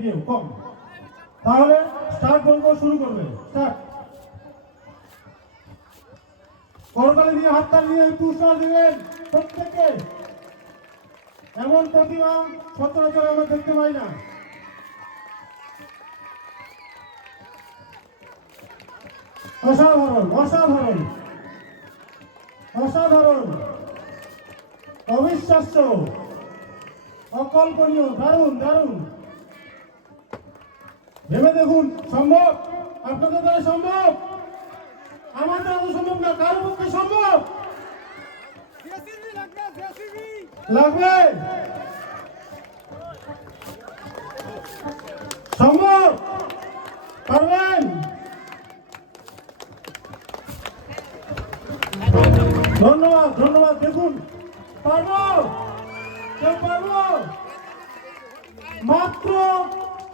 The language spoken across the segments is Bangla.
থেকেও কম। তাহলে স্টার্ট বলব, শুরু করবে। স্টার্ট। করতালি দিয়ে হাততালি দিয়ে পুরস্কার দিবেন প্রত্যেককে। এমন প্রতিভা সচরাচর আমরা দেখতে পাই না। অসাধারণ অসাধারণ। অসাধারণ। অবিশ্বাস্য। অকল্পনীয়, দারুণ দারুণ। ভেবে দেখুন, সম্ভব? আপনাদের দ্বারা সম্ভব? আমার দ্বারা সম্ভব না কারোর পক্ষে সম্ভব? লাগবে? সম্ভব? পারবেন? ধন্যবাদ ধন্যবাদ, দেখুন। পারব? কেউ পারব? মাত্র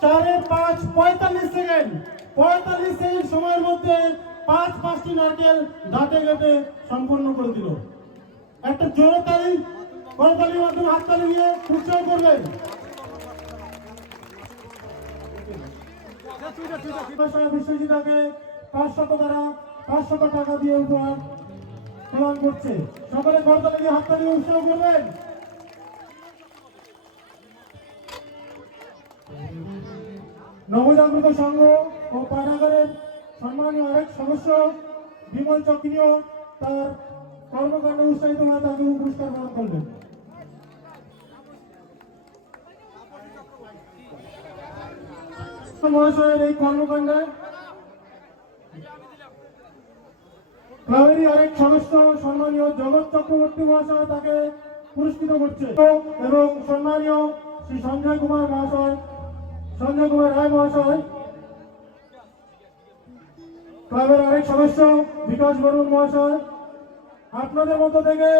চারে পাঁচ, পঁয়তাল্লিশ সেকেন্ড। পঁয়তাল্লিশ সেকেন্ড সময়ের মধ্যে পাঁচ, পাঁচটি নারকেল দাঁতে গেটে সম্পন্ন করে দিল। একটা জোরে তালি করতালির মাধ্যমে হাততালি নিয়ে উৎসাহ করবেন বিশ্বজিতাকে পাঁচশত দ্বারা পাঁচশত টাকা দিয়ে উপহার প্রদান করছে। সকলে করতালি দিয়ে হাততালি দিয়ে উৎসব করবেন। নবজাগৃত সংঘ ও পাঠাগারের সম্মানীয় আরেক সদস্য বিমল চক্রীয় তার কর্মকাণ্ডে উৎসাহিত হয়ে তাকে পুরস্কার প্রদান করলেন। মহাশয়ের এই কর্মকাণ্ডে ক্লাবেরই আরেক সদস্য সম্মানীয় জগৎ চক্রবর্তী মহাশয় তাকে পুরস্কৃত করছে। এবং সম্মানীয় শ্রী সঞ্জয় কুমার মহাশয় সঞ্জয় কুমার রায় মহাশয়। ক্লাবের আরেক সদস্য বিকাশ বর্মন মহাশয়। আপনাদের মধ্য থেকে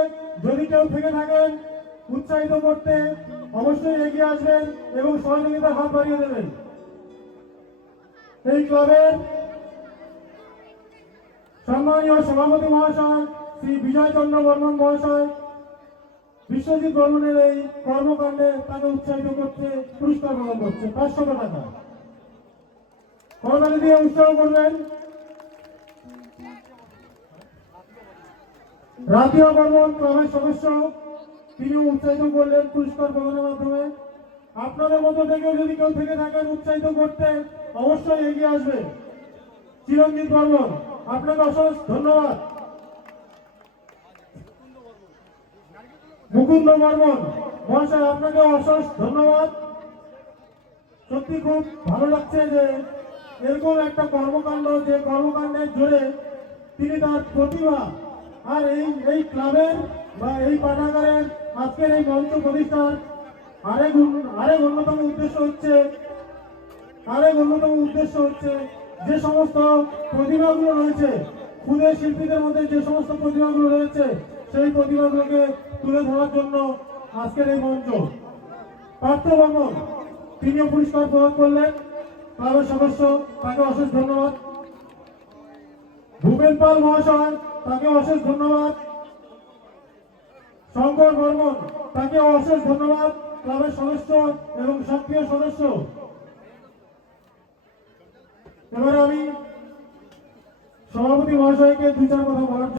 যদি কেউ থেকে থাকেন, উৎসাহিত করতে অবশ্যই এগিয়ে আসবেন এবং সহযোগিতার হাত বাড়িয়ে দেবেন। এই ক্লাবের সম্মানীয় সভাপতি মহাশয় শ্রী বিজয় চন্দ্র বর্মন মহাশয় বিশ্বজিৎ বর্মনের এই কর্মকাণ্ডে তাকে উৎসাহিত করতে পুরস্কার প্রদান করছে পাঁচশো টাকা। করতালি দিয়ে উৎসাহ করবেন রাধিয়া বর্মন ক্লাবের সদস্য। তিনি উৎসাহিত করলেন পুরস্কার প্রদানের মাধ্যমে। আপনাদের মধ্য থেকে যদি কেউ থেকে থাকেন উৎসাহিত করতে অবশ্যই এগিয়ে আসবে চিরঞ্জিত বর্মন, আপনাকে অশেষ ধন্যবাদ। মুকুন্দ বর্মন, মহাশয়, আপনাকে অশেষ ধন্যবাদ। সত্যি খুব ভালো লাগছে যে এরকম একটা কর্মকাণ্ড, যে কর্মকাণ্ডের জোরে তিনি তার প্রতিভা আর এই এই ক্লাবের বা এই পাঠাগারের আজকের এই মঞ্চ প্রতিষ্ঠার আরেক আরেক অন্যতম উদ্দেশ্য হচ্ছে, আরেক অন্যতম উদ্দেশ্য হচ্ছে যে সমস্ত প্রতিভাগুলো রয়েছে ক্ষুদে শিল্পীদের মধ্যে যে সমস্ত প্রতিভাগুলো রয়েছে সেই প্রতিভাগুলোকে তুলে ধরার জন্য আজকের এই মঞ্চ। পার্থ বর্মন, তিনিও পুরস্কার প্রদান করলেন। ক্লাবের সদস্য, তাকে অশেষ ধন্যবাদ। ভূপেন পাল মহাশয়, তাকে অশেষ ধন্যবাদ। শঙ্কর বর্মন, তাকে অশেষ ধন্যবাদ। ক্লাবের সদস্য এবং সক্রিয় সদস্য। এবারে আমি সভাপতি মহাশয়কে দু চার কথা বলার